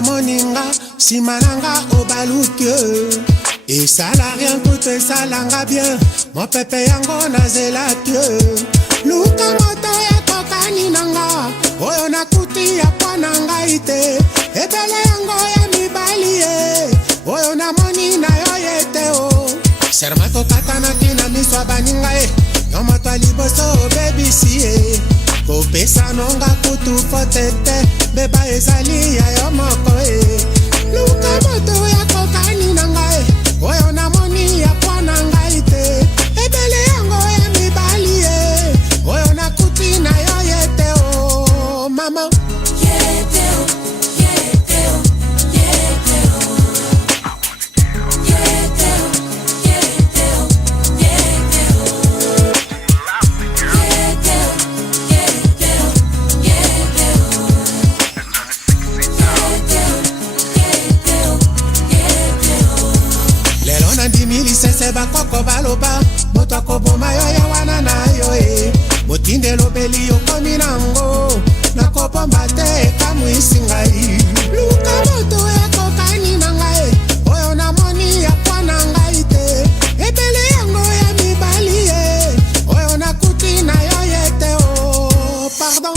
moninga simananga obaluki et ça la rien tout ça langa bien mon pepe yango na zelaki luka moto ya kokani nanga oyo nakuti ya pananga ite ebele yango ya mibali oyo na moni na yo yete sermato katana kina miswa baninga yo moto liboso baby si kopesa nonga kutu fotete beba ezali ya yo moko luka moto ya kokani nanga oyo na moni ya pananga ite ebele yango ya mibali oyo nakuti na yo yete mama sese bakoko baloba moto akoboma yo ya wana na yo motinde lobeli yokomi nango nakobomba te ekamwisi ngai luka moto ekokani na ngai oyo namoni ya pwana ngai te ebele yango ya mibali oyo nakuti na yo yete pardon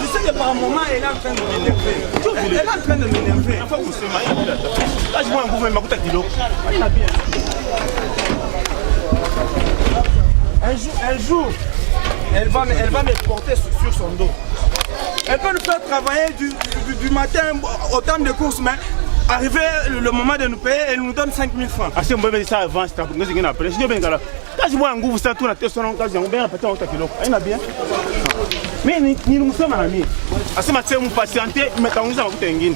Je sais que par un moment, elle est en train de m'énerver. Elle est en train de m'énerver. Là, je vois un gouvernement qui bien. Un jour, elle va me porter sur son dos. Elle peut nous faire travailler du matin au temps de course, mais arrivé le moment de nous payer, elle nous donne 5 000 francs. Ah, si on peut faire ça avant, c'est un peu de après. Je dis bien, quand je vois un goût, ça tourne à tête, on va bien péter en kilo. Il a bien. Mais nous sommes amis. À ce matin, vous patientez, mais quand vous avez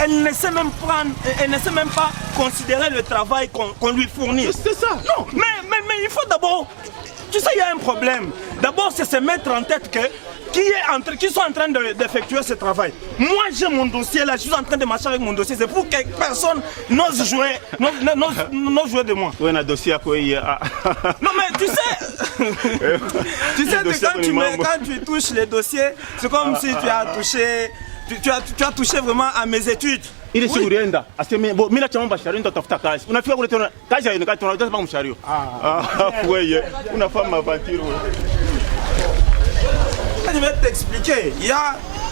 elle ne sait même prendre, elle ne sait même pas considérer le travail qu'on lui fournit. C'est ça. Non, mais il faut d'abord. Tu sais, il y a un problème. D'abord, c'est se mettre en tête que qui sont en train d'effectuer ce travail. Moi, j'ai mon dossier là, je suis en train de marcher avec mon dossier. C'est pour que personne n'ose jouer de moi. Oui, un dossier à quoi non, mais tu sais, quand tu touches les dossiers, c'est comme si tu as touché. Tu as touché vraiment à mes études. Il est sûr que tu une femme aventure. Je vais t'expliquer.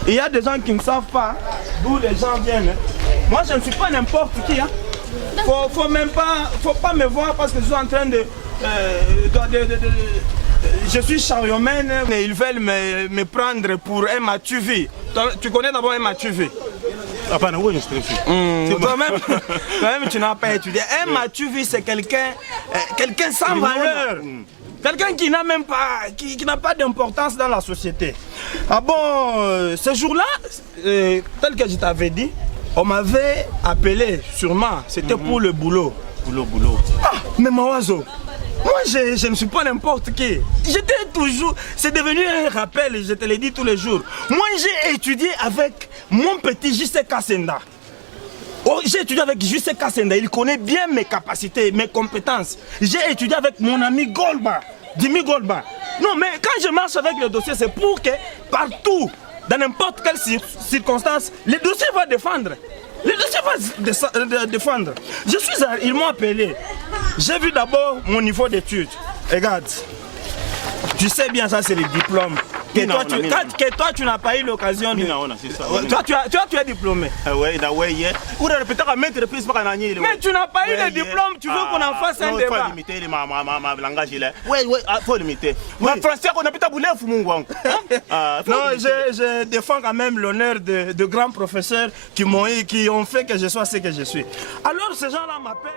Il y a des gens qui ne savent pas d'où les gens viennent. Moi, je ne suis pas n'importe qui. Faut pas me voir parce que je suis en train je suis chariomène et ils veulent me prendre pour un matuvi. Tu connais d'abord un matuvi? Toi-même, tu n'as pas étudié. Un matuvi, c'est quelqu'un sans valeur. Quelqu'un qui n'a même pas, qui n'a pas d'importance dans la société. Ah bon, ce jour-là, tel que je t'avais dit, on m'avait appelé sûrement. C'était pour le boulot. Boulot. Ah, mais Mawazo, moi je ne suis pas n'importe qui. J'étais toujours, c'est devenu un rappel, je te le dis tous les jours. Moi j'ai étudié avec mon petit J.C. Kassenda. Oh, j'ai étudié avec J.C. Kassenda, il connaît bien mes capacités, mes compétences. J'ai étudié avec mon ami Golba, Dimi Golba. Non mais quand je marche avec le dossier, c'est pour que partout, dans n'importe quelle circonstance, le dossier va défendre. Le dossier va défendre. Ils m'ont appelé. J'ai vu d'abord mon niveau d'études. Regarde. Tu sais bien ça, c'est le diplôme. Que toi, tu n'as pas eu l'occasion de... Toi, tu es diplômé. Mais tu n'as pas eu le diplôme, tu veux qu'on en fasse un débat. Il faut limiter le langage. Oui, il faut limiter. Mais français, on n'a pas boulé, non, je défends quand même l'honneur de grands professeurs qui ont fait que je sois ce que je suis. Alors, ces gens-là m'appellent.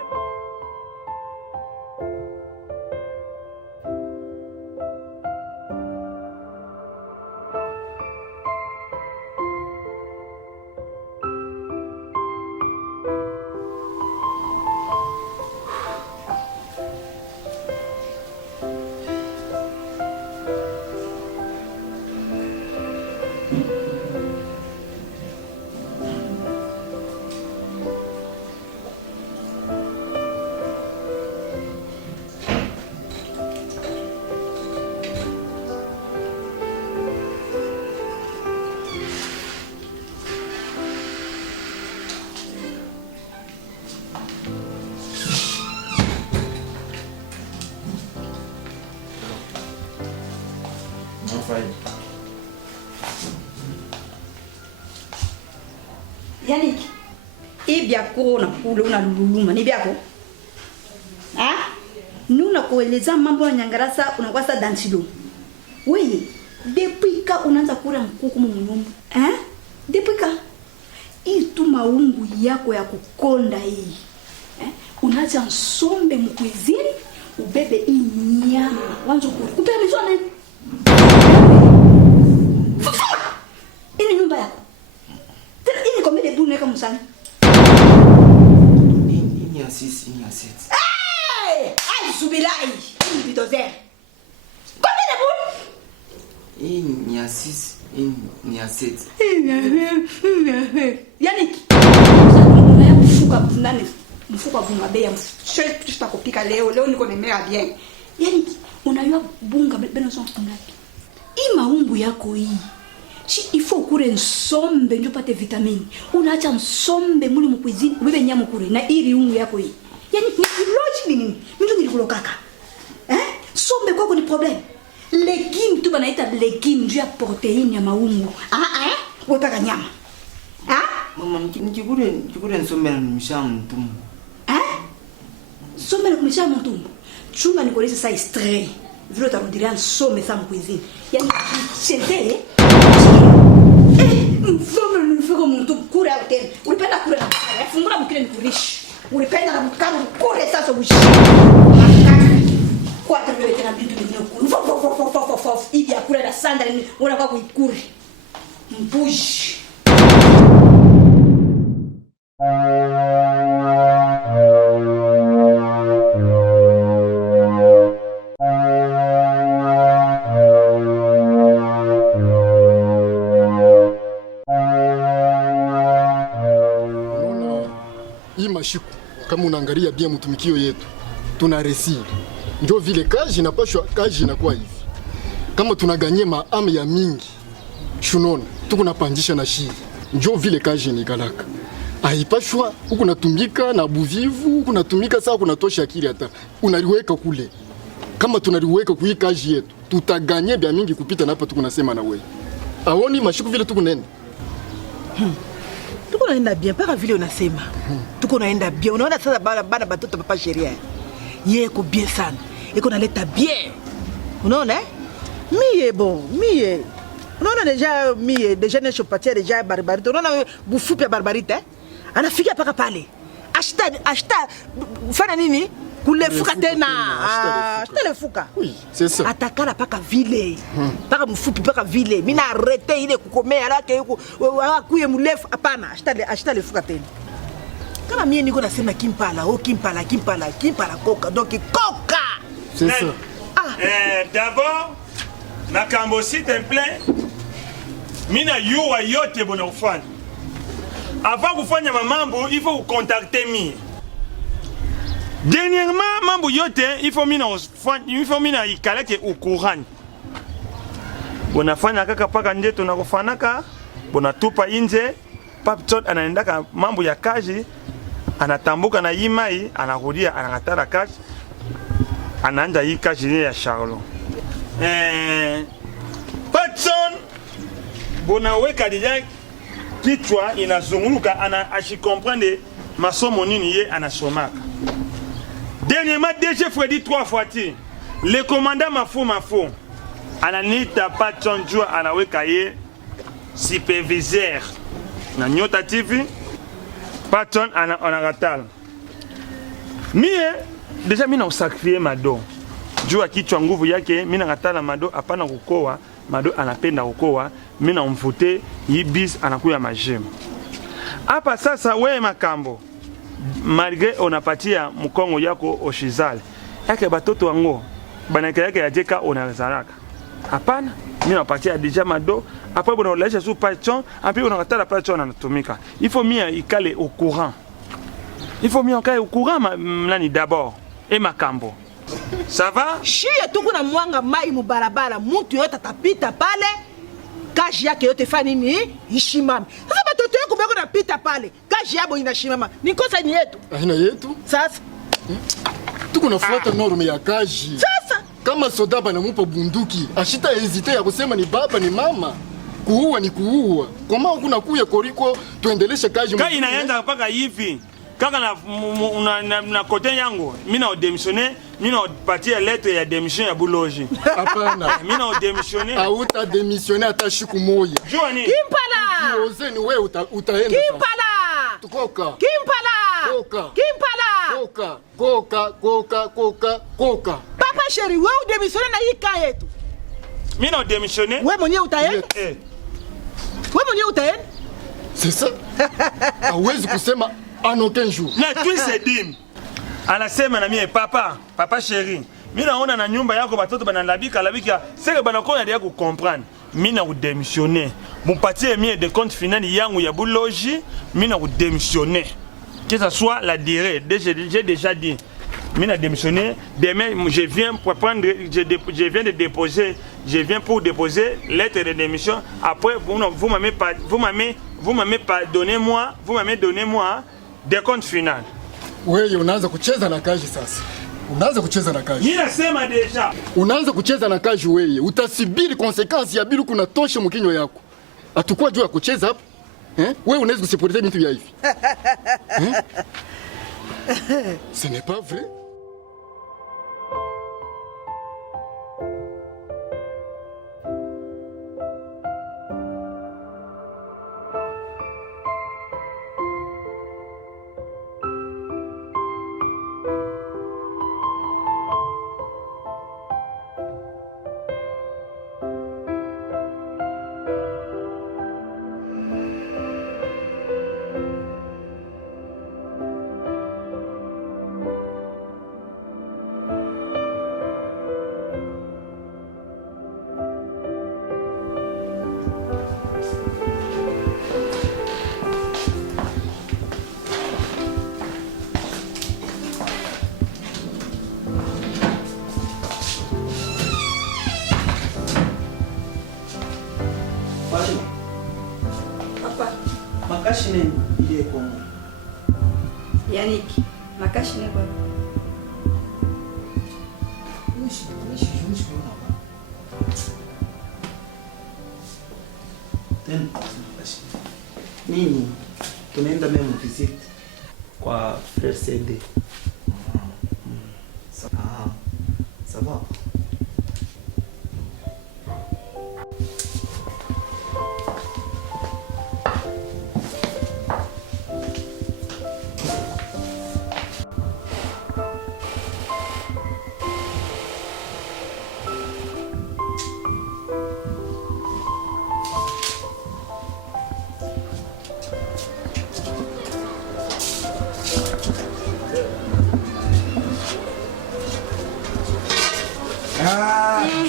fai. Yannick, ibiako na kule unaluluma ni biako? Nuna kueleza mambo ya Nyangarasa unakwasa dansilo. Wewe, depuis ka unaanza kula mkuku mnyumba. Depuis ka hii tu maungu yako ya kukonda hii. Unaanza nsombe mkuizini, ubebe hii nyama. Wanzo kupea mizwa nini? Ini nyumba yako. Tena ini komede bune kama msana. Ini ya sisi, ini ya sisi. Ai subilai, ini bitozer. Komede bune. Ini ni ya sisi, ini ni ya sisi. Yannick. Unaya kufuka nani? Mfuko wa bunga bei ya tutakopika leo niko nemea bien. Yannick, unayua bunga beno son ngapi? Hii maungu yako hii. Il faut kure nsombe ndio pate vitamini. Unaacha nsombe muli mkuizini, ubebe nyama kure na iri ungu yako hii. Yani ni logic nini? Mimi nilikulokaka. Sombe kwako ni problem. Legume tu banaita legume ndio ya proteine ya maungu. Wewe paka nyama. Mama nikikure nsombe na nimshamu mtumbo. Sombe na kumshamu mtumbo. Chunga nikoleze sa extrait. Vile utarudilia nsombe sa mkuizini. Yani sente mfuko mtu kura hotel. Ulipenda kura na kura. Fungura mkile nikurishi. Ulipenda na mkaru kura sasa ushi. Kwa tabele tena bintu binyo kura. Hivi akura na sanda ni unakuwa kuikuri. Mpushi. Shiku kama unaangalia bien mtumikio yetu tuna resi ndio vile kazi inapashwa kazi inakuwa hivi kama tunaganye maama ya mingi shunona tuko napanjisha na shiri ndio vile kazi ni galaka aipashwa huko natumika na buvivu huko natumika saa kuna tosha akili hata unaliweka kule kama tunaliweka kwa hii kazi yetu tutaganye bia mingi kupita na hapa tuko nasema na wewe aoni mashiku vile tuko nenda tuko naenda bien para vile unasema tuko naenda bien unaona sasa bana batoto papa sheria yeko bien sana iko naleta bien unaona mie unaona deja ne chopatia deja barbarite unaona bufupi ya barbarite anafika paka pale ashta fanya nini kulefuka tena lefuka oui c'est ça atakala paka vile paka mfupi paka vile mimi na arrêter ile kukomea lake yuko akuye mrefu hapana ashita lefuka tena kama mimi niko nasema kimpala koka donc koka c'est ça d'abord na kambo s'il te plaît mina yuwa yote bona ufanya avant kufanya mambo il faut contacter mi. Dernièrement, mambo yote, il faut mina ikaleke ukuran. Bonafanya kaka paka nje tunakofanaka, bonatupa nje, papchot anaendaka mambo ya kazi, anatambuka na imai, anarudia anakatala kazi, anaanza hii kazi ya Charlo. Patson bonaweka deja kichwa inazunguluka ana ashikomprendre masomo nini ye anasomaka. Dernièrement, DG Freddy 3 fois. Le commandant Mafou. Ananita Patson Joua anaweka ye superviseur. Na Nyota TV. Patson anagatal. Mie, déjà mina usakrie mado. Joua kichwa nguvu yake, mina gatala mado apana kukoa. Mado anapenda kukoa. Mina umfute, yibis anakuya majemu. Hapa sasa we makambo. Malgré unapatia mkongo yako oshizali yake batoto wango banake yake yajeka unazalaka hapana mimi napatia deja mado après bona olaisha sous patron après unakatala patron anatumika il faut mia ikale au courant mlani d'abord et makambo ça va shia tuko na mwanga mai mubarabara mtu yote atapita pale kazi yake yote fanya nini ishimame sasa batoto yako bako napita pale kazi yabo inashimama ni kosa ni yetu aina yetu sasa tuko nafuata norme ya kazi sasa Kama soda banamupa bunduki, ashita hezite ya kusema ni baba ni mama. Kuua ni kuua. Kama kuna kuya koriko tuendeleshe kazi. Kai inaanza mpaka hivi. Kaka na kote yangu, mimi na démissionner, mimi na patia lettre ya démission ya Buloji. Hapana. Mimi na démissionner. Hauta démissionner hata siku moja. Joani. Kimpala! Ozeni wewe utaenda. Kimpala! Tukoka. Kimpala! Koka. Kimpala! Koka. Papa chéri, wewe udémissionner na hii kaa yetu. Mimi na démissionner. Wewe mwenyewe utaenda? Eh. Wewe mwenyewe utaenda? C'est ça. Hawezi kusema en aucun jour. Na twise dim. Anasema na mie papa chéri. Mimi naona na nyumba yako batoto banalabika seke banakona dia ku comprendre. Mimi na démissionner. Mupatie mie de compte final yangu ya Buloji, mimi na démissionner. Que ça soit la durée, j'ai déjà dit. Mimi na démissionner. Demain je viens pour prendre je viens pour déposer lettre de démission. Après vous m'avez pas donné moi des comptes final. Wewe unaanza kucheza na kazi sasa. Unaanza kucheza na kazi. Mimi nasema deja. Unaanza kucheza na kazi wewe. Utasibiri konsekansi ya bilu kuna tosha mkinywa yako. Atakuwa juu ya kucheza hapa. Wewe unaweza kusiporter vitu vya hivi. Ce n'est pas vrai. Makashi nini ile Kongo? Yannick, makashi nini baba? Tena makashi. Nini? Tunaenda meme visit kwa Frère CD. Ça va.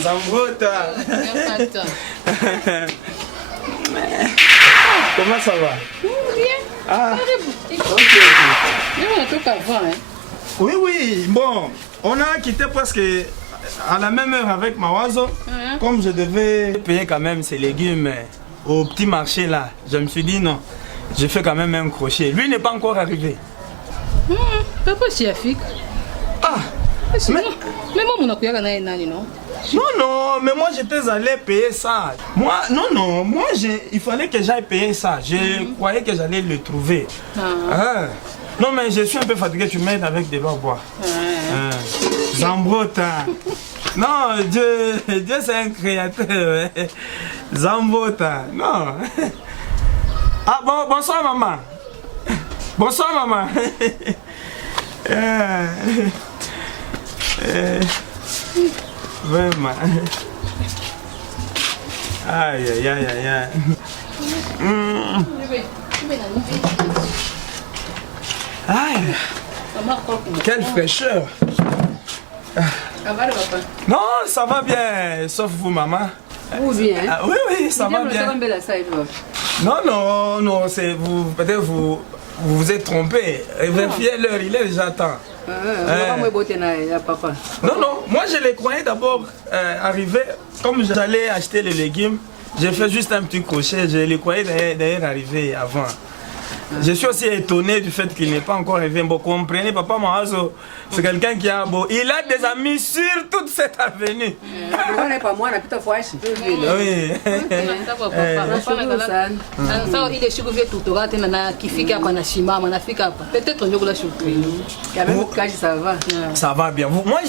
Zambota. Comment ça va? Bien. Ah. Ok. On a tout avant, hein. Oui, bon, on a quitté presque à la même heure avec Mawazo. Comme je devais payer quand même ses légumes au petit marché là, je me suis dit non, je fais quand même un crochet. Lui n'est pas encore arrivé. Papa Chiafik. Ah, mais moi, mon accueil, non? Non, mais moi j'étais allé payer ça. Moi, il fallait que j'aille payer ça. Je croyais que j'allais le trouver. Non, mais je suis un peu fatigué, tu m'aides avec de l'eau à boire. Zambota. Non, Dieu c'est un créateur. Zambota. Non. Ah bon, bonsoir maman. Bonsoir maman. Vraiment. Aïe, aïe, aïe, aïe. Aïe. Quelle fraîcheur. Non, ça va bien, sauf vous, maman. Vous bien? Oui, ça va bien. Non, c'est vous. Peut-être vous vous êtes trompé. Vérifiez l'heure, il est déjà temps. Non, moi je les croyais d'abord arriver, comme j'allais acheter les légumes, j'ai fait juste un petit crochet, je les croyais d'ailleurs arriver avant. Je suis aussi étonné du fait qu'il n'est pas encore revenu. Bon, comprenez, papa Mahazo, c'est quelqu'un qui a beau. Il a des amis sur toute cette avenue. Pas moi, la fois, je Oui. Ça, il est sûr que tout aura été qui fait qu'à Panachima, peut-être nous la surprise. Ça va. Ça va bien. Moi,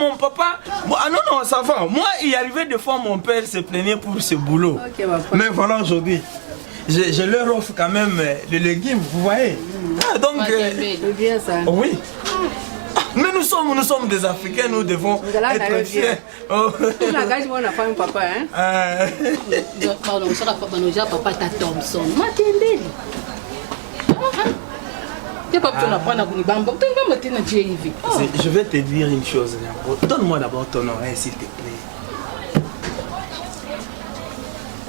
mon papa. Ah non, ça va. Moi, il arrivait des fois, mon père se plaignait pour ce boulot. Mais voilà, aujourd'hui. Je leur offre quand même les légumes, vous voyez. Ah, donc, c'est bien ça. Oui. Mais nous sommes des Africains, nous devons être fiers. Oh. On a pas un papa, hein? Pardon, ça va pas papa ta Thompson. Je vais te dire une chose. Donne-moi d'abord ton oreille, s'il te plaît.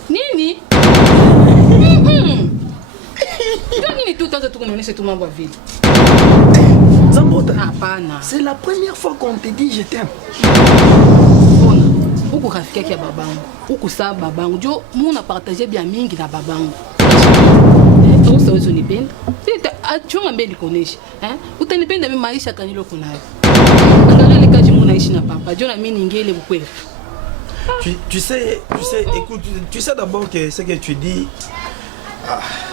Nini? Tout le temps, tout le monde va vite. Zambota, c'est la première fois qu'on te dit je t'aime. Uku rafiki yake ya babangu. Uku saa babangu. Jo, muna partage bien mingi na babangu. Toi ça wewe unipenda? Sita achunga mbele konesha. Utanipenda mimi maisha kanilo kunayo. Angalia ile kazi muna ishi na papa. Jo na mimi ningele bukweli. Tu sais, écoute, tu sais d'abord que ce que tu dis,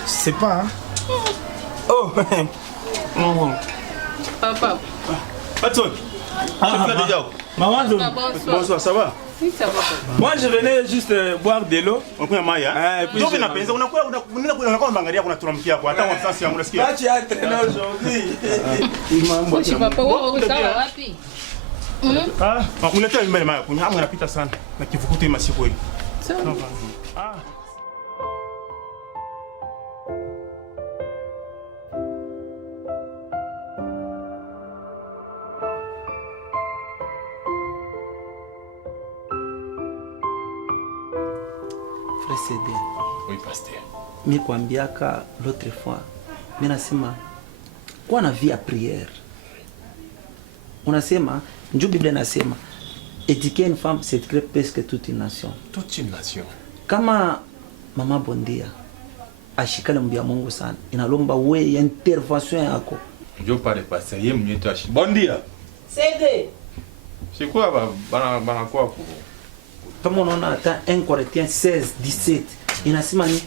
c'est pas. Hein? Oh, non. Papa. Patson. Maman, bonsoir, ça va? Oui, ça va. Moi, je venais juste boire de l'eau. On peut mailler. Donc, on a pensé, on a quoi? Tu as traîné aujourd'hui. Papa, ça va rapi. Unatoa mbele maya kunya hamu anapita sana na kivukuto ima siku hii. Sawa. Frère Cédé. Oui, pasteur. Mi kwambiaka l'autre fois. Mi nasema kwa na vie à prière. Unasema njoo Biblia inasema éduquer une femme c'est créer presque toute une nation. Toute une nation. Kama mama Bondia ashikale mbia Mungu sana. Inalomba we intervention yako. Njoo pale pasteur yeye mwenyewe tu ashi. Bondia. Cédé. C'est quoi bana kwa ku? Kama unaona hata 1 Corinthiens 16:17 inasema ni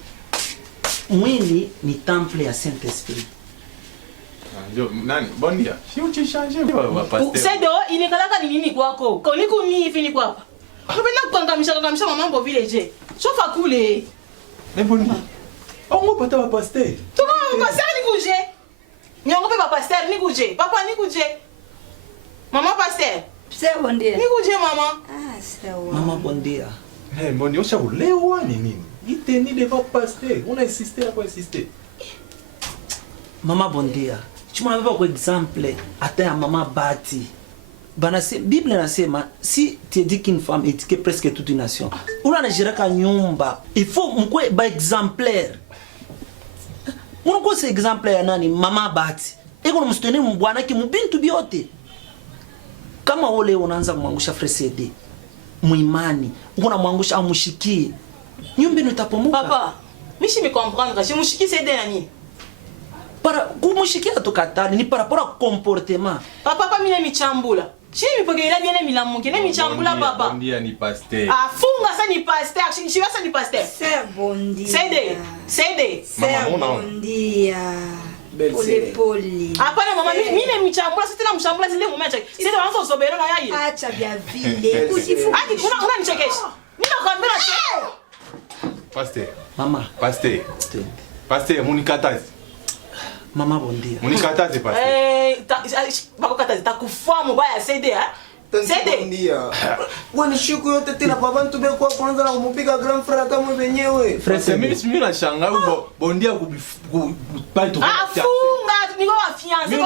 mwili ni temple ya Saint-Esprit. Ndio nani? Bondia. Si uchishaje wa pasteur. Cédé inikalaka ni nini kwako? Koniku ni hivi ni kwapa. Unapenda kukangamisha mambo vile je. Shofa kule. Mais Bondia. On va pas pasteur. Tuma pasteur ni kuje. Nyongo pe pasteur ni kuje. Papa ni kuje. Maman pasteur. C'est bon dia. Ni kuje maman. Ah, c'est bon. Mama Bondia. Eh, Bondia, osha ulewa ni nini? Iteni devant pasteur. On a insisté à quoi insister? Mama Bondia. Tu m'as pas par exemple hata ya mama Bati. Bible inasema si tu dis qu'une femme éduque presque toute une nation. Una anajiraka nyumba. Il faut mkwe ba exemplaire. Mungu c'est exemplaire nani mama Bati. Eko mstoni mbwana ki mubintu biote. Kama ole unaanza kumwangusha Frère Cédé. Muimani, unamwangusha amushikie. Nyumba itapomoka. Papa, mishi me comprendre, je mushiki Cédé nani? Para kumushikia tukatani ni par rapport à comportement. Papa pa mina michambula. Chini mipogela bien milamuke, ne michambula papa. Bondia ni pasteur. Ah funga sa ni pasteur, chini sa ni pasteur. C'est bon dia. Cédé. C'est bon dia. Poli. Hapana mama, mimi ne michambula, sasa tena mchambula zile mumecha. Sasa wanaanza usobero na yeye. Acha vya vile. Kujifu. Hadi una nichekesha. Mimi nakwambia Pasteur. Mama. Pasteur. Pasteur, munikatazi. Mama Bondia. Munikatazi pasteur. Bako katazi takufua mubaya Cédé Cédé. Wewe shiku yote tena baba mtu be kwa kwanza na kumpiga grand frère kama wenyewe. Frère, mimi nashangaa Bondia kupata. Afunga niko wa fiancé. Mimi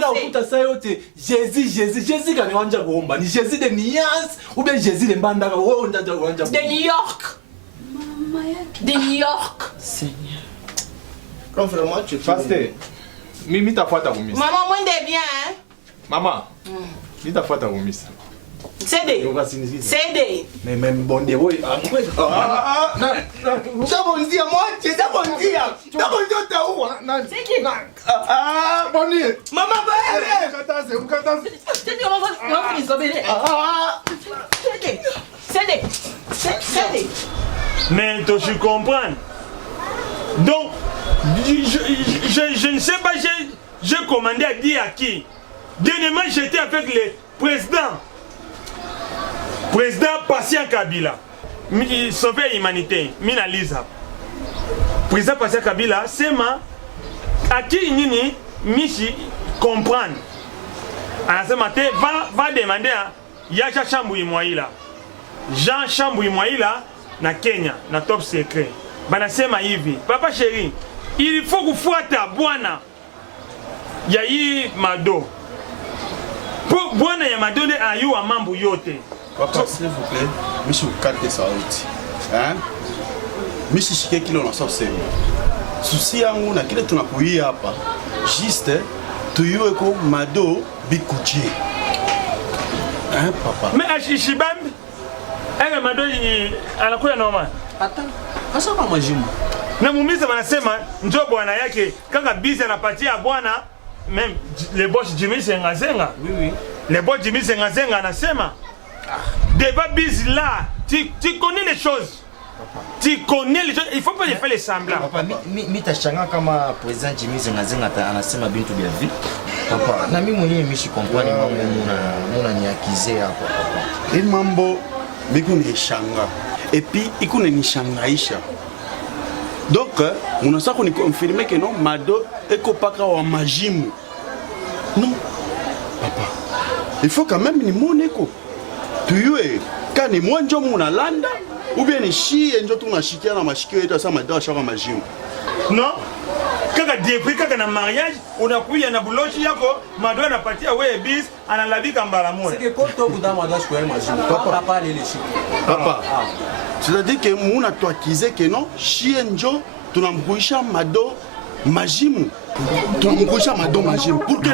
na ukuta saa yote Jésus kani wanja kuomba. Ni Jésus de Nias ou bien Jésus de Mbandaka wewe unataka wanja. De New York. Mama yake. De New York. Seigneur. Grand frère moi tu Pasteur. Mimi tafuata kumisa. Maman mwende bien hein. Mama. Nitafuata kumisa. Cédé. Cédé. Mais même bon Dieu, oui. Chabondia, moi, c'est Chabondia. Chabondia, t'as où? C'est qui? Bon Dieu. Maman, Cédé. Mais tu comprends. Donc, je ne sais pas, j'ai commandé à dire à qui. Dernièrement, j'étais avec le président Patient Kabila, sauver l'humanité, Mina Lisa. Président Patient Kabila, c'est ma, à qui Nini, Michi, comprendre. À ce matin, va demander à Yaja Chamboui Moïla. Jean Chamboui Moïla, na Kenya, na top secret. Banasema hivi, papa chéri, il faut kufuata bwana ya hii Mado. Pour bwana ya Mado ne ayu mambo yote. Papa, s'il vous plaît, Michou kate sauti. Hein? Michi shike kile unasema. Susi yangu na kile tunakuia hapa. Juste tuyue ko Mado bikuchie. Hein, papa? Mais ashishibambi anga Mado anakuya normal. Attends, asa kwa majimu. Na mumiza wanasema njoo bwana yake kanga bizi anapatia bwana même le boss Jimmy Sengazenga. Oui, oui. Le boss Jimmy Sengazenga anasema débat bizi là, tu connais les choses. Tu connais les choses, il faut pas les faire les semblants. Papa, mi tashanga kama président Jimmy Sengazenga anasema bintu bia vi. Papa, na mimi mwenyewe mishi kompani mambo muna niakize hapa papa. Hii mambo biku ni shanga. Et puis ikune ni shangaisha. Donc, on a ça qu'on confirmé que non, Mado est copaka wa majimu. Non, papa. Il faut quand même ni moneko. Tu es quand ni moi njo muna landa ou bien ni chi njo tu na shikia na mashikio yetu ça Mado ashaka majimu. Non? Kaka depuis kaka na mariage, unakuja na buloshi yako, Mado anapatia wewe bis, analabika mbala moja. C'est que quand tu as Mado ashaka majimu, papa les chic. Papa. C'est-à-dire que muna tuakize que non, chi njo tunamkuisha Mado majimu. Tunamkuisha Mado majimu. Pour que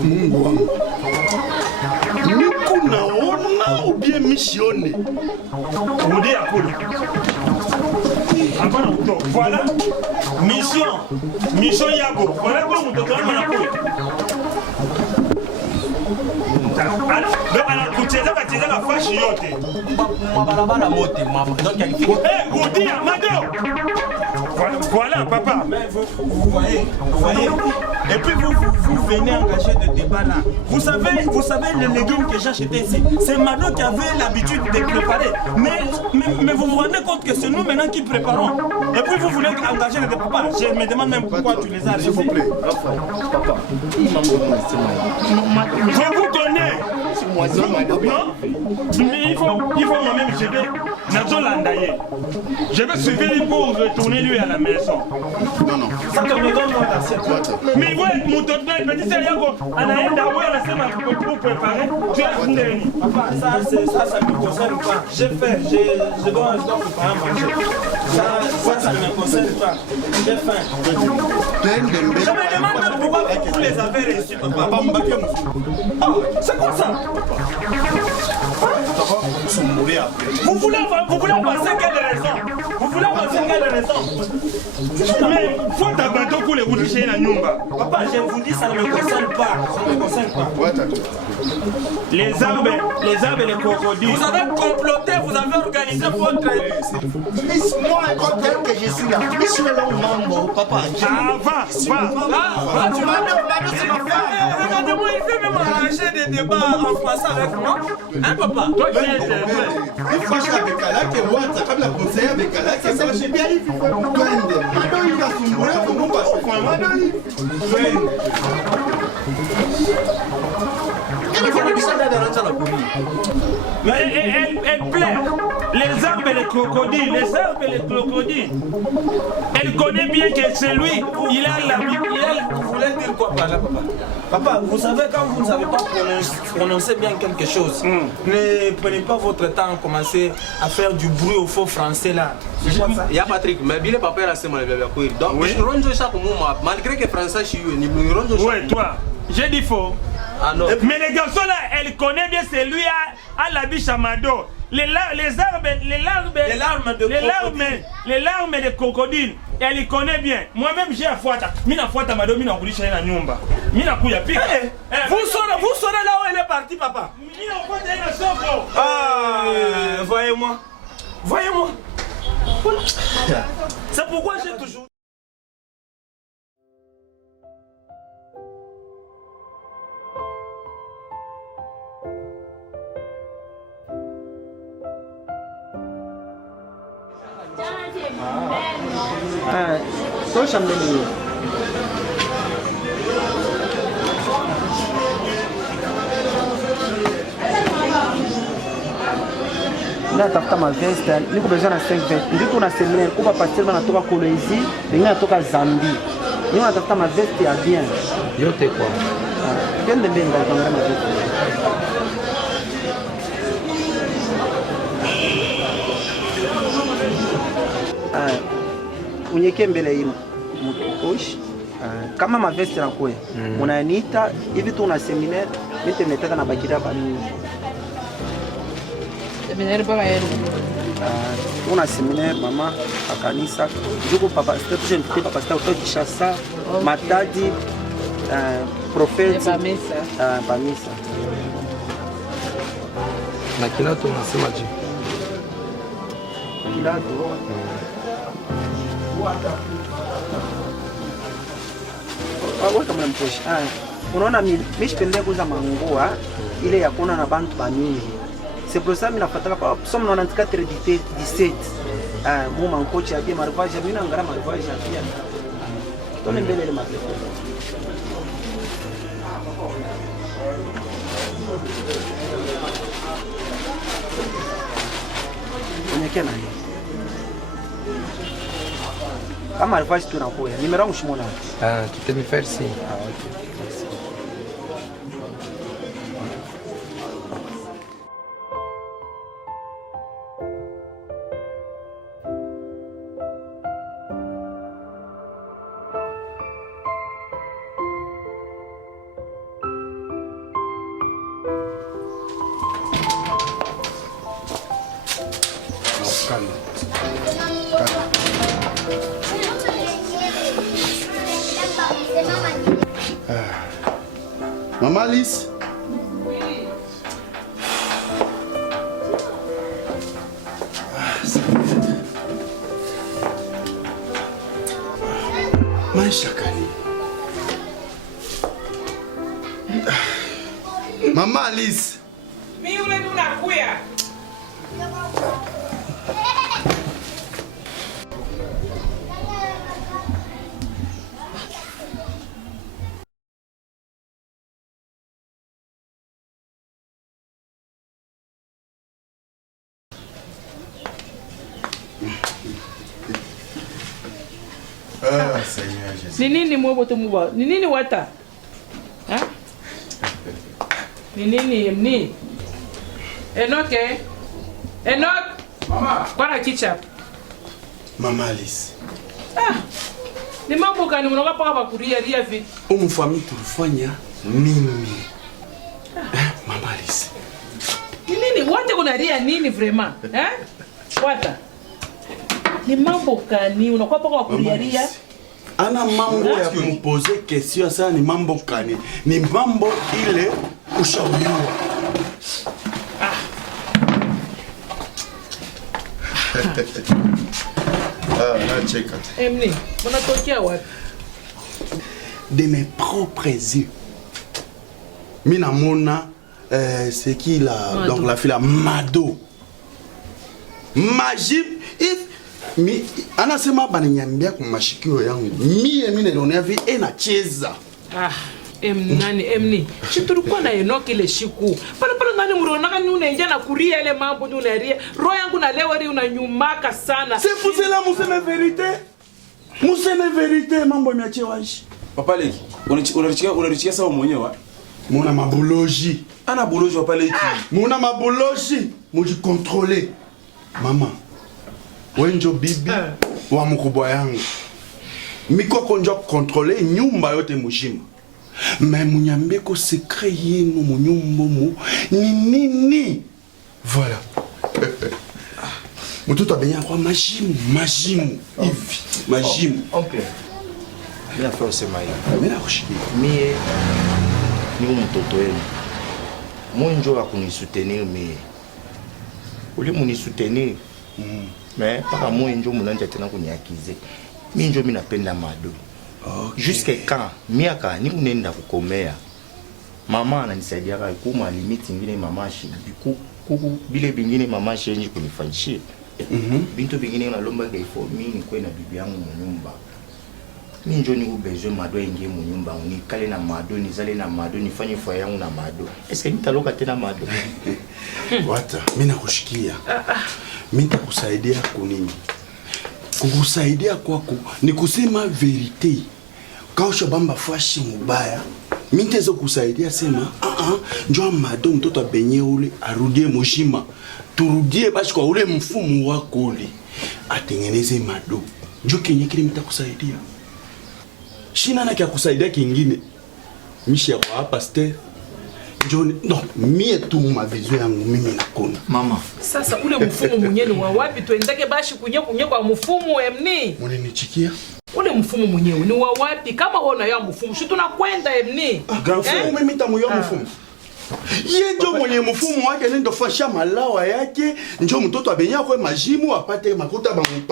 Mungu wangu. Niku naona ou bien missione. Mudi ya kule. Hapana mto. Voilà. Mission yako. Voilà kwa mto kama na kule. Anakucheza kacheza fashi yote. Mabalabala mote, donc il faut. Eh, Mudi ya Mado. Voilà, papa. Mais vous voyez. Et puis vous venez engager des débats là. Vous savez les légumes que j'ai achetés ici, c'est Mado qui avait l'habitude de préparer. Mais vous vous rendez compte que c'est nous maintenant qui préparons. Et puis vous voulez engager les débats. Je me demande même pourquoi tu les as achetés. S'il vous plaît, papa. Je vous connais. Non? Mais il faut moi-même je vais suivre pour retourner lui à la maison. Non. Ça te me donne mon assiette. Mais ouais, mon petit Sériago, Anaïda, ouais, la semaine pour préparer. Tu as fini. Papa, ça ne me concerne pas. J'ai fait, je dois préparer à manger. Ça ne me concerne pas. J'ai faim. Je me demande pourquoi vous les avez reçus, papa. C'est comme ça. Vous voulez passer quelle raison? Mais faut t'abattre pour les routes chez la Nyumba. Papa, je vous dis, ça ne me concerne pas. Les arbres et les crocodiles. Vous avez comploté, vous avez organisé votre... Moi, quand que je suis là, je suis là au mambo, papa. Va. Tu m'as regardez-moi, il fait même arranger des débats en français avec moi. Hein, papa? Toi, tu es... Il faut que avec Kalake, Wata, comme la conseillère avec Kalake, ça marche bien. Mado, il va se mourir, comment on passe? Mais elle plaît. les arbres et les crocodiles, elle connaît bien que c'est lui, il a la Bible. Vous voulez dire quoi par là, papa? Papa, vous savez, quand vous ne savez pas prononcer bien quelque chose, ne prenez pas votre temps à commencer à faire du bruit au faux français là. Il y a Patrick, mais bien papa là c'est mon bébé. Donc, malgré que français je suis ouais, toi, j'ai dit faux. Ah non. Mais les garçons là, elle connaît bien, c'est lui à la biche à Mado. Les larmes de crocodile, elle y connaît bien. Moi-même j'ai afouata. Mina fouata Mado, mina kulisha na nyumba. Mina kuya pika. Vous saurez là où elle est partie, papa. Mina fouata na soko. Ah, voyez-moi. Voyez-moi. C'est pourquoi j'ai toujours... Tosha mimi. Natafuta maveste, niko besoin na 5 veste. Ndiko na seminaire kwa pasteur banatoka Kolwezi, wengine natoka Zambie. Niko natafuta maveste ya bien. Yote kwa. Twende mbele ndio tuangalie maveste. Unyeke mbele hii mtukoshi kama mavesti na kwe unaniita hivi tu na seminaire mimi nimetaka na bakira ba mimi seminaire baba yenu una seminaire mama akanisa juko papa c'était je me papa c'était au Kinshasa Matadi prophète Bamisa na kilato unasema je kilato weka mwana mposhi. Unaona mimi sipendea kuuza manguo ile ya kuona na bantu bamingi. C'est pour ça mimi nafataka kwa somme 94 17. Mu mankochi ya marvage mimi naangara marvage ya pia. Tone mbele ile mapepo. Unyekea nani? Kama marvage tunakuya. Nimero yangu shimona. Tu peux me faire signe. OK. Maman Alice. Maisha kani. Maman Alice. Mimi ule ndo nakuya. Seigneur Jésus. Ni nini mwoboto mwa? Ni nini wata? Ha? Ni nini mni? Enoke? Enok? Mama. Kwa kichap. Mama Alice. Ni mambo gani mnaoga paka kuria ria vipi? Umfami tulifanya nini? Mama Alice. Ni nini? Wote kuna ria nini vraiment? Wata? Ni mambo gani unakuwa paka kuria ria? Ana mambo ya kumpoze question sana, ni mambo kani? Ni mambo ile ushauriwa. Nacheka. Emni, unatokea wapi? De mes propres yeux. Mina mona c'est qui là donc la fille là Mado. Magie mi anasema bananyambia kwa mashikio yangu. Mimi nilionea vi nacheza. Emni, si tulikuwa na Enoki ile siku. Pale Kwani mronaka ni unaingia na kuria ile mambo ni unaria. Roho yangu na leo ri unanyumaka sana. C'est pour cela museme vérité. Museme vérité mambo miache washi. Papa Leki, unarichia sawa mwenyewe? Muna maboloji. Ana boloji Papa Leki. Muna maboloji. Muji contrôler. Mama. Wenjo bibi wa mkubwa yangu. Miko konjo contrôler nyumba yote mujima. Mais munyambe ko secret yenu munyumba mu ni nini? Voilà. Mututo abenya kwa majimu hivi. Majimu. Okay. Mina fẹ́ usema hivi. Mina kushiki. Mie ni mtoto wenu. Mwenjo wa kunisoutenir mie. Uli munisoutenir. Mais paka mwenjo munanja tena kuniakize. Mie njo minapenda mado. Okay. Jusqu'à quand miaka ni kunenda kukomea. Mama ananisaidia kwa kuma limiti ngine mama shi. Kuku bile bingine mama shi nje kunifanyishia. Bintu bingine unalomba kaifo mimi kwa na bibi yangu mnyumba. Mimi njo niko besoin mado ingie mnyumba unikale na mado nizale na mado nifanye fwa yangu na mado. Est-ce que nitaloka tena mado? Wata mimi nakushikia. Mimi nitakusaidia kunini? Kukusaidia kwako ni kusema verite. Kausha bamba fashi mubaya. Mimi nitezo kusaidia sema njoo mado mtoto abenye ule arudie mushima. Turudie basi kwa ule mfumo wako ule. Atengeneze mado. Njoo kenye kile mtakusaidia. Shina na kia kusaidia kingine. Mishi ya kwa hapa ste. Njoo no mie tu mavizo yangu mimi nakona. Mama. Sasa ule mfumo mwenyewe wa wapi tuendeke bashi kunye kwa mfumo emni? Munenichikia? Ule mfumo mwenyewe ni wa wapi? Kama uona ya mfumo, shi tunakwenda emni. Mfumo mimi tamuyo mfumo. Ye njo mwenye mfumo wake nendo fasha malawa yake, njo mtoto abenya kwa majimu apate makuta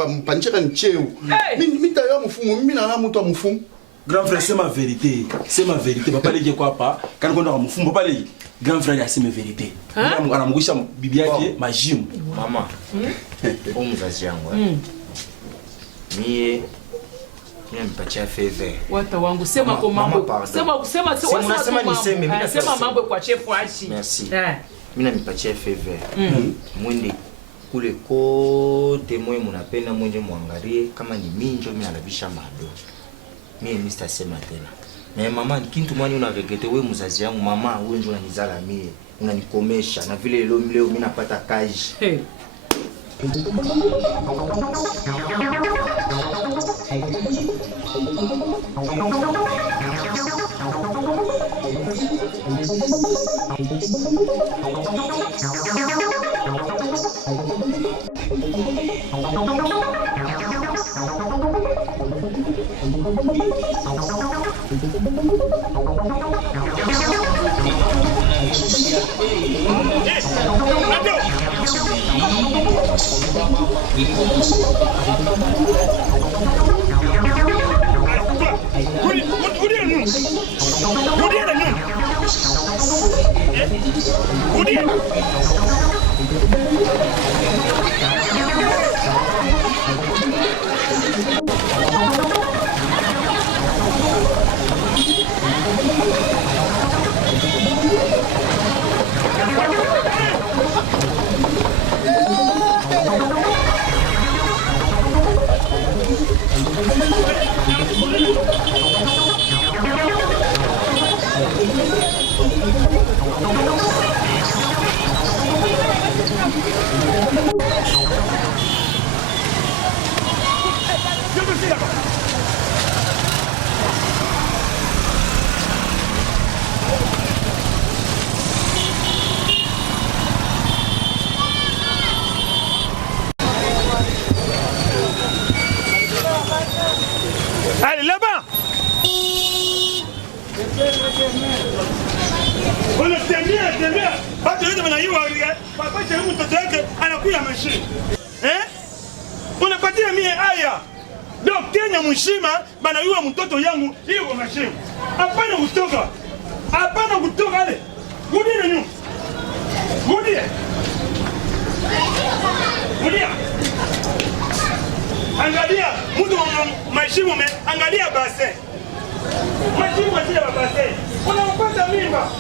mpancheka ncheu. Mimi tayo mfumo, mimi na mtu wa mfumo. Grand frère, c'est ma vérité. C'est ma vérité. Papa Leki quoi pas? Quand on a mfumo Papa Leki. Grand frère, c'est ma vérité. Anamgusha bibi yake majimu. Mama. Mzazi yangu. Mie nimpatia favor. Wata wangu sema kwa mambo. Sema niseme mimi sema mambo kwa chef ashi. Merci. Mimi nimpatia favor. Mwende kule kote moyo mnapenda mwenye muangalie kama ni minjo mimi alabisha mado. Mimi Mr. Sema tena. Mais mama kintu mwani unaregete wewe mzazi yangu mama wewe ndio unanizala mie. Unanikomesha na vile leo mimi napata kazi. Allez, là-bas. Unatembea. Watu wote wanajua papa changu mtoto wake anakuja mashine. Unapatia mie haya. Donc Kenya mshima banayua mtoto yangu hiyo kwa mashine. Hapana kutoka. Ale. Rudi na nyuma. Rudi. Angalia mtu wa mashimo angalia base. Mashimo ya base. Unapata mimba.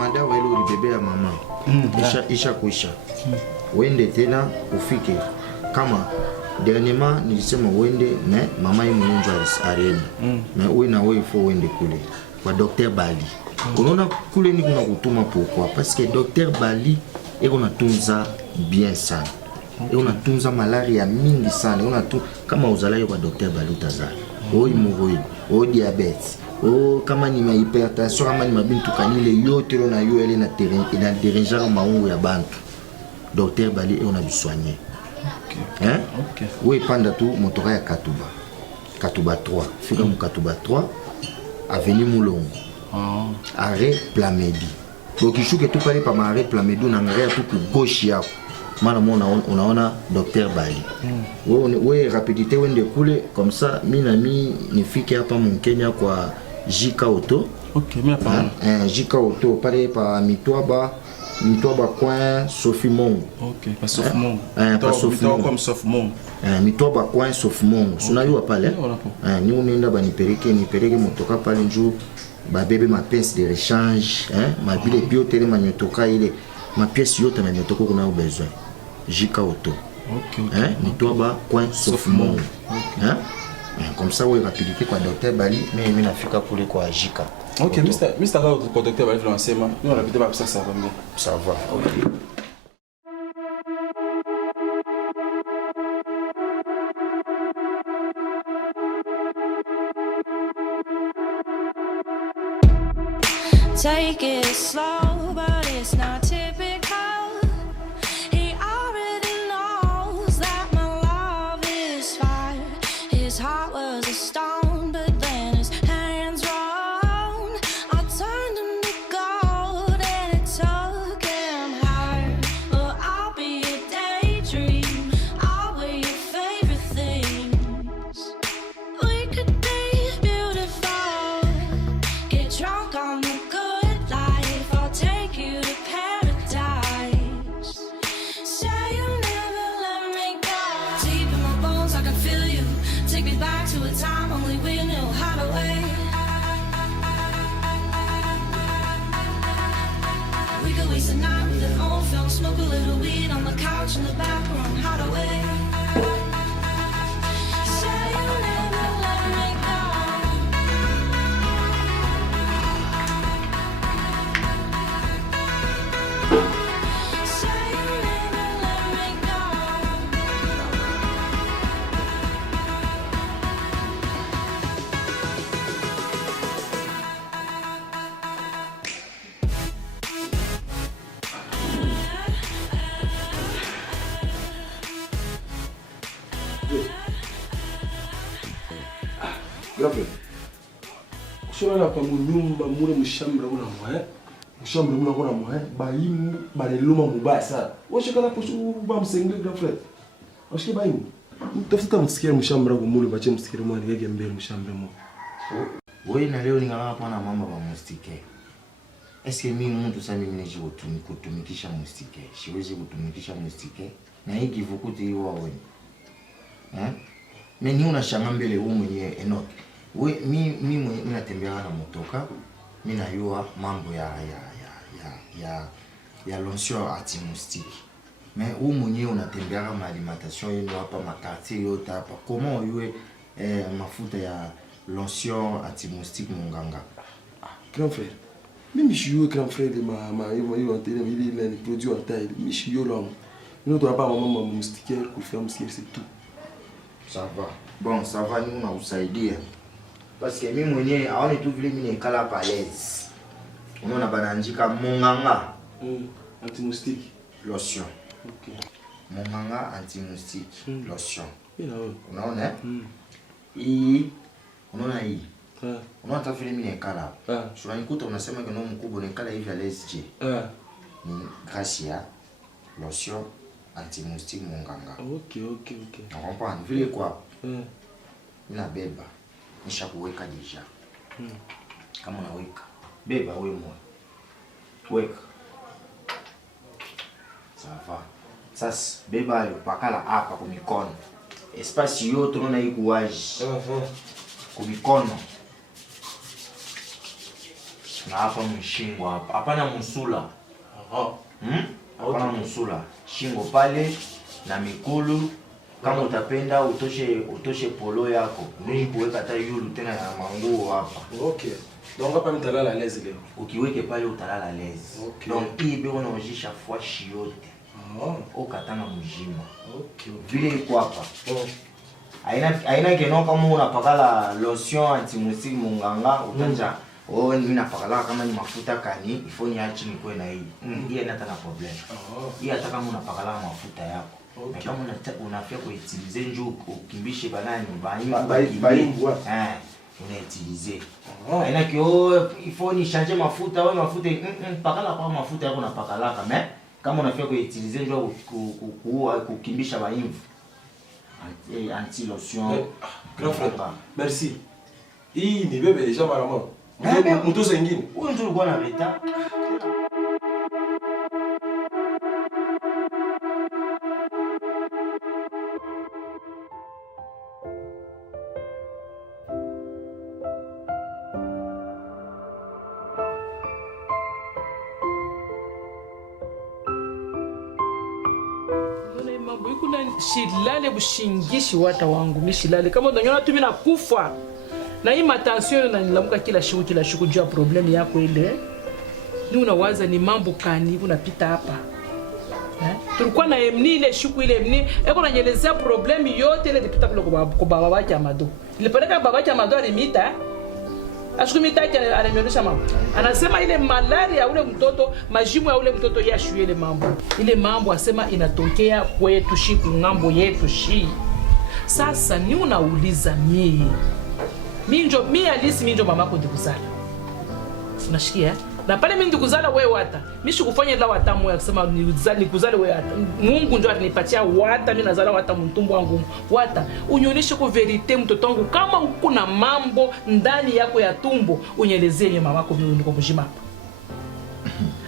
madawa ile ulibebea mama isha kuisha. Wende tena ufike kama dernièrement nilisema wende mais mama yeye mgonjwa alienda. Mais wewe na wewe faut wende kule kwa Dr Bali. Unaona kule ni kuna kutuma pourquoi? Parce que Dr Bali eko natunza bien sana. Eko natunza malaria mingi sana. Eko natunza kama uzalayo kwa Dr Bali utazala. Hemorrhoid, diabète. Kama ni hypertension, kama ni mabintu kanile yote na yo ele na déranger maungu ya bantu. Dr Bali eko na bisoigner. Hein? OK. Oui, panda tu motoka ya Katuba. Katuba 3. Fika mu Katuba 3 avenue Moulongo. Arrêt Plamedi. Donc il faut que tu parles par arrêt Plamedi on arrêt tout pour gauche yako. Maana unaona Dr Bali. Wewe rapidité wende kule comme ça mimi nifike hapa Mkenya kwa Jika Auto. OK, mimi hapa. Jika Auto pale pa Mitwaba coin Sophie Mongo. OK, pas Sophie Mongo. Pas Sophie Mongo comme Sophie Mongo. Mitwaba coin Sophie Mongo. Unajua pale? Ni unaenda nipeleke motoka pale njoo ba bébé ma pièce de rechange ma bile biotere manyotoka ile ma pièce yote na nyotoko kuna besoin Jika Auto. OK. Mitwaba coin Sophie Mongo. Comme ça ouais rapidité kwa Dr Bali mais mimi nafika kule kwa Jika. OK, Mr. Kwa Dr Bali financement. Nous on a peut-être pas ça va bien. Ça va. OK. Take it slow, but it's not typical. He already knows that my love is fire. His heart was a stone, but then his hands rolled. I turned him to gold and it took him higher. Well, I'll be a daydream. I'll wear your favorite things. We could be beautiful. Get drunk on the good life. I'll take you to paradise. Say you'll never let me go. Deep in my bones, I can feel you. Take me back to a time only we knew how to wait. We could waste a night with an old film, smoke a little weed on the couch in the back room. How to wait. Say you'll never let me go. Grave. Ushobora kwa munyumba mure mushambra una mwe. Mushambra una kuna mwe. Baimu bareluma mubaya sana. Washikala poshu ba msenge grave. Washike baimu. Tafuta msikia mushambra kumule bache msikia mwa ngege mbele mushambra mwa. Wewe na leo ningala pana mama ba mustike. Eske mimi mtu sasa mimi nije kutumikisha mustike. Siwezi kutumikisha mustike. Na hii kivukuti hiyo wewe. Mimi unashanga mbele wewe mwenyewe Enoch. We mimi natembea na motoka. Mimi najua mambo ya lotion anti-moustique. Mais wewe mwenyewe unatembea kama alimentation yenu hapa makartier yote hapa. Comment yue mafuta ya lotion anti-moustique munganga? Grand frère. Mimi shiyo grand frère de ma hiyo antenne ile ni produit en taille. Mimi shiyo là. Nous doit pas maman moustiquaire pour faire moustiquaire c'est tout. Ça va. Bon, ça va nous na usaidia. Parce que mimi mwenyewe aone tu vile mimi nikala pa l'aise. Unaona bananjika munganga. Anti-moustique. Lotion. OK. Munganga anti-moustique. Lotion. Unaona? Hii unaona hii. Unaona tu vile mimi nikala. Sura nikuta unasema kama mkubwa nikala hivi à l'aise je. Ni grâce ya lotion anti-moustique munganga. OK. On comprend vile quoi? Mina beba. Nisha kuweka deja. Kama unaweka. Beba wewe mmoja. Weka. Ça va. Sasa beba pakala hapa kwa mikono. Espace yote unaona hii kuwaji. Kwa mikono. Na hapa mshingo hapa. Hapana musula. Hapana musula. Shingo pale na mikulu. Kama utapenda utoshe polo yako. Nini kuweka hata yulu tena ya manguo hapa. Okay. Donc hapa nitalala lezi leo. Ukiweke pale utalala lezi. Okay. Donc hii bego naojisha fwashi yote. Okatanga mjima. Okay. Vile iko hapa. Aina keno kama unapakala lotion anti-moustique munganga utanja mimi napakala kama ni mafuta kani ifoni achi ni kwa na hii. Hii haina tena problem. Hii hata kama unapakala mafuta yako. Okay. Kama unafia kuitilize njoo ukimbishe banani baimbu unaitilize. Aina kio ifoni changer mafuta au mafuta pakala kwa mafuta yako unapakala kama unafia kuitilize njoo kukimbisha baimbu. Anti-lotion. Grand frère, merci. Hii ni bebe deja marama. Mtu zingine. Huyu ndio alikuwa analeta. Shilale bushingishi wata wangu mishilale kama unanyona tu mimi nakufa na hii matension na nilamuka kila siku juu ya problem yako ile ni unawaza ni mambo kani unapita hapa tulikuwa na emni ile siku ile emni eko nanyelezea problem yote ile dipita kule kwa baba wake Amado ilipeleka baba wake Amado alimita asikumita ananionyesha mambo anasema ile malaria ule mtoto majimu ya ule mtoto yashu ile mambo asema inatokea kwetu shi ngambo yetu shi sasa ni unauliza mimi alisi minjo mamako ndikuzala unashikia na pale mimi ndikuzala wewe wata mimi sikufanya la watamu ya kusema nikuzale wewe hata Mungu ndio atanipatia wata mimi nazala wata mtumbo wangu wata unionyeshe kwa verite mtoto wangu kama uko na mambo ndani yako ya tumbo unyelezee mimi mamako mimi ndiko mjima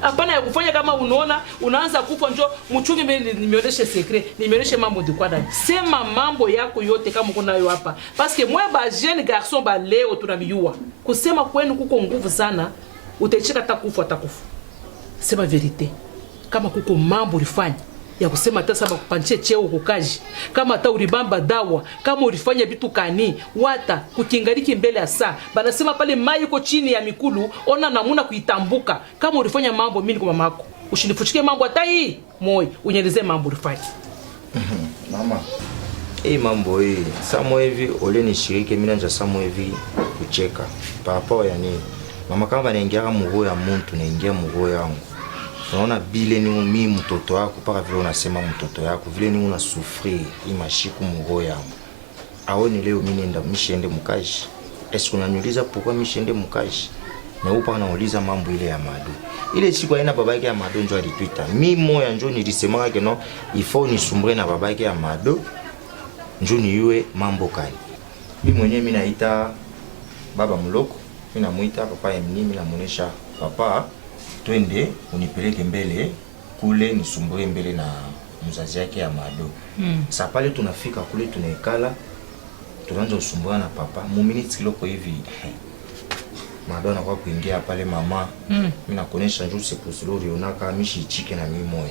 hapana ya kufanya kama unaona unaanza kufa njoo mchunge mimi nimeonyeshe secret nimeonyeshe mambo ndiko ndani sema mambo yako yote kama uko nayo hapa parce que moi ba jeune garçon ba leo tunamiyua kusema kwenu kuko nguvu sana utachika takufa sema verite kama kuko mambo ulifanya ya kusema hata saba kupanche cheo kukaji kama hata ulibamba dawa kama ulifanya vitu kani wata kukingaliki mbele ya saa banasema pale mai yuko chini ya mikulu ona namuna kuitambuka kama ulifanya mambo mimi kwa mamako usinifuchike mambo hata hii moi unyelezee mambo ulifanya mama mambo hii samo hivi ole nishirike mimi nanja samo hivi kucheka papa ya nini mama kama anaingia mroho ya mtu naingia mroho yangu unaona bile ni mimi mtoto wako paka vile unasema mtoto yako vile ni unasufrir imashiku mroho yangu aone leo mimi nenda mishende mkaji est-ce unaniuliza pourquoi mishende mkaji na upa anauliza mambo ile ya Amado ile siku aina baba yake Amado ndio alituita mimi moya ndio nilisema que non il faut nisumbre na baba yake Amado ndio niwe mambo kani mimi mwenyewe mimi naita baba mloko mimi namuita papa mimi namuonesha papa twende unipeleke mbele kule nisumbue mbele na mzazi yake Amado. Sasa pale tunafika kule tunaikala tunaanza kusumbua na papa mu minutes kiloko hivi. Amado anakuwa kuingia pale mama. Mimi nakuonesha njoo sekusuri unaka mishichike na mimi moyo.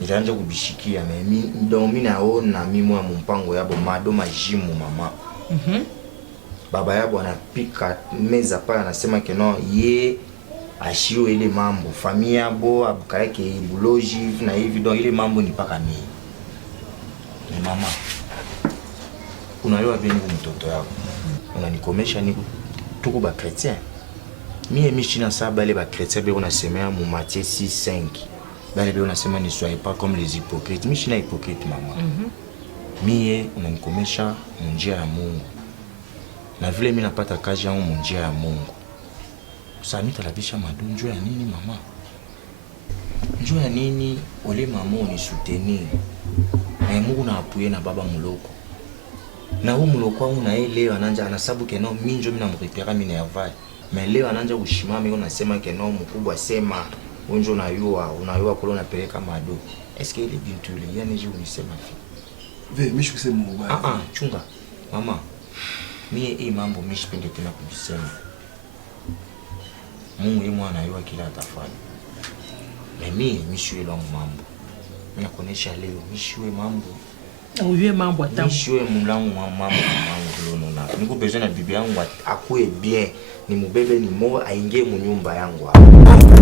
Nitaanza kubishikia na mimi ndio mimi naona mimi mwa mpango yabo Amado majimu mama. Baba yabo anapika meza pale anasema keno ye ashio ile mambo familia bo abukake buloji na hivi donc ile mambo ni paka mimi ni mama unaiwa bien mtoto yako unanikomesha ni tuko ba chrétien mimi china saba ile ba chrétien be unasemea mu Matthieu 6:5 bale be unasema ne soyez pas comme les hypocrites mimi china hypocrite mama mimi unanikomesha njia ya Mungu na vile mimi napata kazi yangu njia ya Mungu. Sasa nitalabisha madunjo ya nini mama? Njoo ya nini ole mama unisoutenir. Na Mungu na apuye na baba muloko. Na huyu muloko wangu na leo ananja anasabu keno minjo mimi namrepera mimi na vai. Mais leo ananja kushimama mimi unasema keno mkubwa sema unjo unayua kule unapeleka mado. Est-ce que ile bintu ile yani je unisema fi? Mimi kusema mbaya. Chunga. Mama. Mie mambo mimi sipende tena kujisema. Mungu yeye anayua kila atafanya. Mimi mishiwe la mambo. Mimi nakuonesha leo mishiwe mambo. Uyue mambo atamu. Mishiwe mlango wa mambo lono na. Niko besoin na bibi yangu akue bien. Ni mubebe ni mo aingie mu nyumba yangu.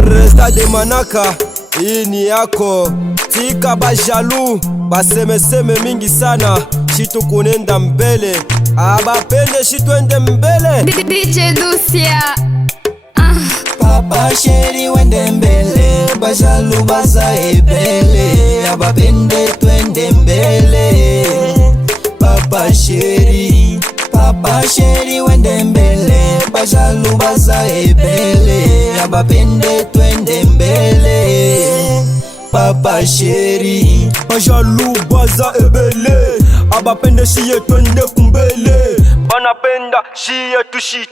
Resta de manaka. Hii ni yako. Tika bajalu basemeseme mingi sana. Shitu kunenda mbele. Abapende shitwende mbele. DJ Lucia. Papa sheri wende mbele, bajalu baza ebele, abapende twende mbele. Papa sheri wende mbele, bajalu baza ebele, abapende twende mbele. Papa sheri, bajalu baza ebele, abapende shiye twende kumbele, banapenda shiye tushi